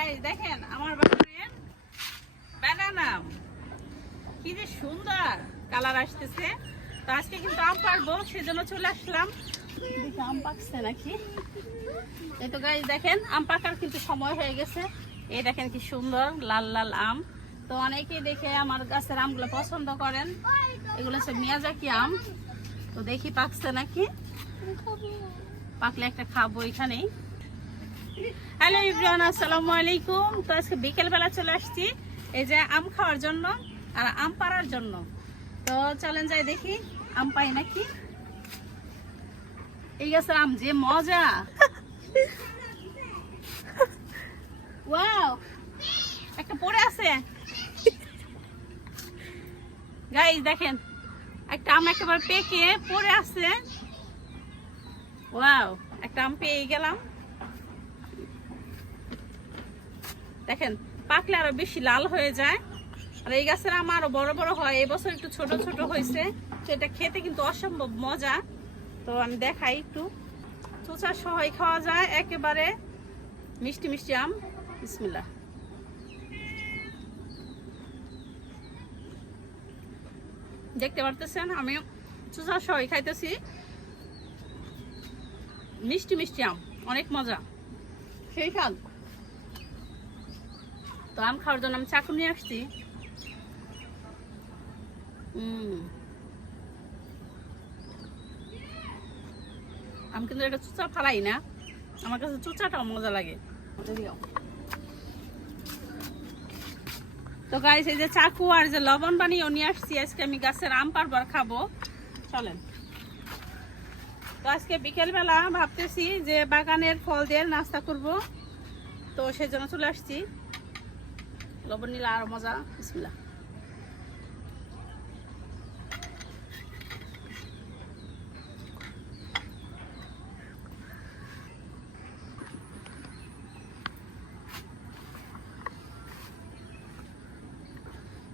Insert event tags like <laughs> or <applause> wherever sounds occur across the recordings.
Guys দেখেন, আমার বাগানের ব্যানানা কি যে সুন্দর কালার আসতেছে। তো আজকে কিন্তু আম পারব সেজন্য চলে আসলাম। আম পাকছে নাকি? এই তো গাইস দেখেন, আম পাকার কিন্তু সময় হয়ে গেছে। এই দেখেন কি সুন্দর, লাল লাল আম। তো অনেকেই দেখে আমার গাছের আমগুলো পছন্দ করেন। এগুলো হচ্ছে মিয়াজাকি আম। তো দেখি পাকছে নাকি? পাকলে একটা খাব এখানেই। হ্যালো ইব্রান, আসসালামু আলাইকুম। তো আজকে বিকেলবেলা চলে আসছি, এই যে আম খাওয়ার জন্য আর আম পাড়ার জন্য। তো চলেন যাই দেখি, আম পাই নাকি? এই গাছের আম যে মজা। একটা পড়ে আছে। গাই দেখেন, একটা আম একেবারে পেকে পড়ে আছে। ওয়াও, একটা আম পেয়ে গেলাম। দেখেন, পাকলে আরও বেশি লাল হয়ে যায়। আর এই গাছের আম আরও বড় বড় হয়। এবছর একটু ছোট ছোট হয়েছে। এটা খেতে কিন্তু অসম্ভব মজা। তো আমি দেখাই একটু। চোচা সহাই খাওয়া যায়। একেবারে মিষ্টি মিষ্টি আম। বিসমিল্লাহ। দেখতে পারতেছেন, আমি চোচা সহাই খাইতেছি। মিষ্টি মিষ্টি আম। অনেক মজা। সেই স্বাদ। তো আম খাওয়ার জন্য আমি চাকু নিয়ে আসছি। আমি কিন্তু এটা চুচা ফালাই না। আমার কাছে চুচাটাও মজা লাগে। তো গাইস এই যে চাকু আর যে লবণ বানিয়ে নিয়ে আসছি, আজকে আমি গাছের আম পারবার খাব। চলেন। তো আজকে বিকেলবেলা ভাবতেছি যে বাগানের ফল দিয়ে নাস্তা করব। তো সেজন্য চলে আসছি। লবণ নিলে আরও মজা। বিসমিল্লাহ।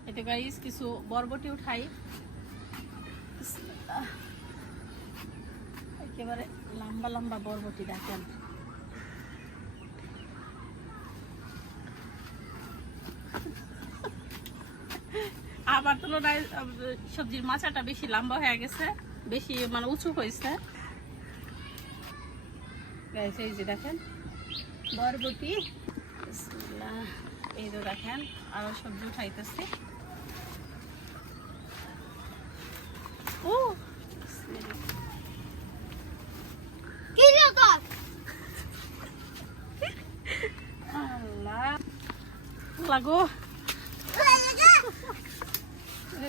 এতে গাইস কিছু বরবটি উঠাই। একেবারে লম্বা লম্বা বরবটি দেখেন। আবার তুলনায় সবজির মাচাটা বেশি লম্বা হয়ে গেছে, বেশি মানে উঁচু হয়েছে। দেখেন, বরবটি। এই যে দেখেন, আরও সবজি উঠাইতেছি। ও <laughs> লাগো।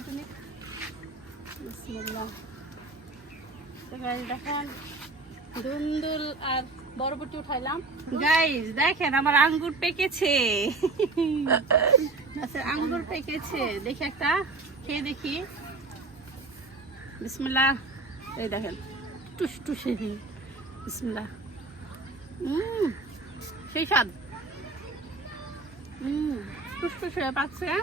এটা নি বিসমিল্লাহ। তো গাইস দেখেন দুন্দুল আর বরবটি উঠাইলাম। গাইস দেখেন আমার আঙ্গুর পেকেছে। আচ্ছা আঙ্গুর পেকেছে। দেখি একটা, খেয়ে দেখি। বিসমিল্লাহ। এই দেখেন, টুস টুসে বিসমিল্লাহ। হুম সেই স্বাদ। হুম টুস টুস পাচ্ছে এই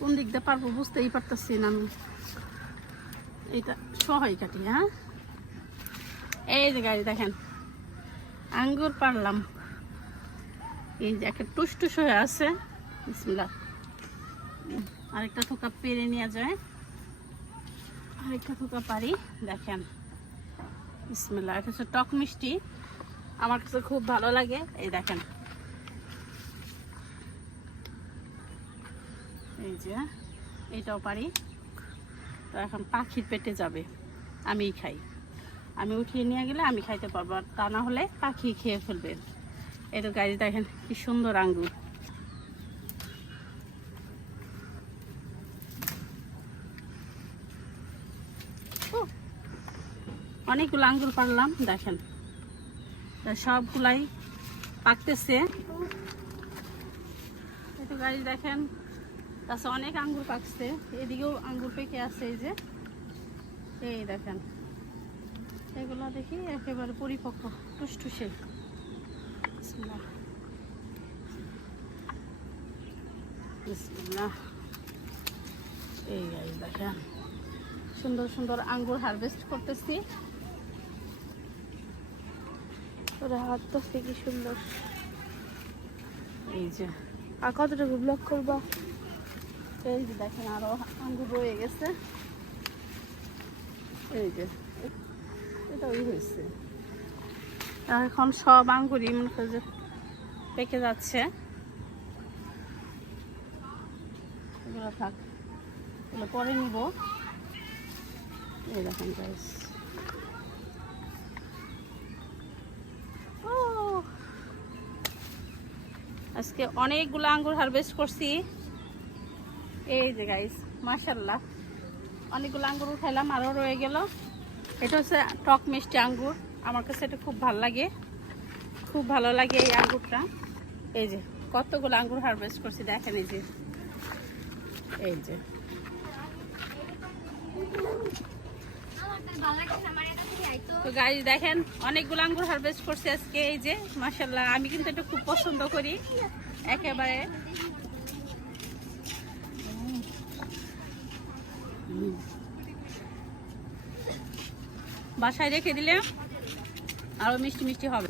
কোন দিক দিয়ে পারব বুঝতেই পারতেছি না আমি। এইটা সহাই কাটি হ্যাঁ? এই যে গাড়ি দেখেন, আঙ্গুর পারলাম। এই যে একটা টুস টুস হয়ে আছে, বিসমিল্লাহ। আরেকটা থোকা পেরে নেওয়া যায়। আরেকটা থোকা পারি, দেখেন। বিসমিল্লাহ, এটা হচ্ছে টক মিষ্টি। আমার কাছে খুব ভালো লাগে। এই দেখেন। এই যে, এটাও পারি। তো এখন পাখির পেটে যাবে। আমিই খাই। আমি উঠিয়ে নিয়ে গেলে আমি খাইতে পারব। আর তা না হলে পাখি খেয়ে ফেলবে। এই তো গাড়ি দেখেন কি সুন্দর আঙ্গুর। অনেকগুলো আঙ্গুর পারলাম, দেখেন। সবগুলাই পাকতেছে। তো গাড়ি দেখেন তাছাড়া অনেক আঙ্গুর পাকছে। এদিকেও আঙ্গুর পেকে আছে এই যে। এই দেখেন, এগুলো দেখি একেবারে পরিপক্ক, টুসটুসে। এই দেখেন, সুন্দর সুন্দর আঙ্গুর হারভেস্ট করতেছি। ওরা হাত তো কি সুন্দর। এই যে। আর কতটুকু ব্লক করবা? এই যে দেখেন আরও আঙ্গুর রয়ে গেছে। এই যে। এটা ওই হয়েছে। এখন সব আঙ্গুরই মনে করে যে পেকে যাচ্ছে। এগুলো থাক এগুলো পরে নিব। এই দেখেন গাইস আজকে অনেকগুলো আঙ্গুর হারভেস্ট করছি। এই যে গাইস মাশাল্লাহ অনেকগুলো আঙ্গুর উঠাইলাম আরও রয়ে গেল। এটা হচ্ছে টক মিষ্টি আঙ্গুর। আমার কাছে এটা খুব ভালো লাগে। খুব ভালো লাগে এই আঙ্গুরটা। এই যে, কতগুলো আঙ্গুর হারভেস্ট করছি, দেখেন এই যে। এই যে। তো গাইজ দেখেন, অনেকগুলো আঙ্গুর হারভেস্ট করছি আজকে, এই যে মাশাল্লাহ আমি কিন্তু এটা খুব পছন্দ করি। একেবারে। বাসায় রেখে দিলে আরও মিষ্টি মিষ্টি হবে।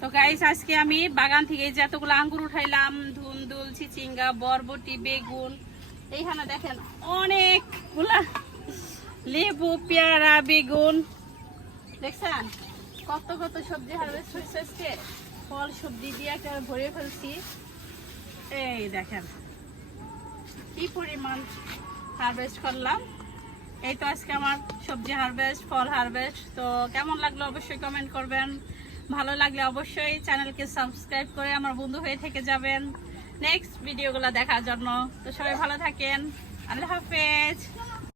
তো গাইস আজকে আমি বাগান থেকে যে এতগুলো আঙ্গুর উঠাইলাম, ধুন্দুল চিচিঙ্গা বরবটি, বেগুন, এইখানে দেখেন অনেকগুলা লেবু, পেয়ারা, বেগুন। দেখছেন? কত কত সবজি হারভেস্ট হচ্ছে আজকে? ফল, সবজি দিয়ে একেবারে ভরে ফেলছি। এই দেখেন, কি পরিমাণ হারভেস্ট করলাম। এই তো আজকে আমার সবজি হারভেস্ট ফল হারভেস্ট তো কেমন লাগল অবশ্যই কমেন্ট করবেন। ভালো লাগলে অবশ্যই চ্যানেলকে সাবস্ক্রাইব করে আমার বন্ধু হয়ে থেকে যাবেন। নেক্সট ভিডিওগুলো দেখার জন্য। তো সবাই ভালো থাকেন। আল্লাহ হাফেজ।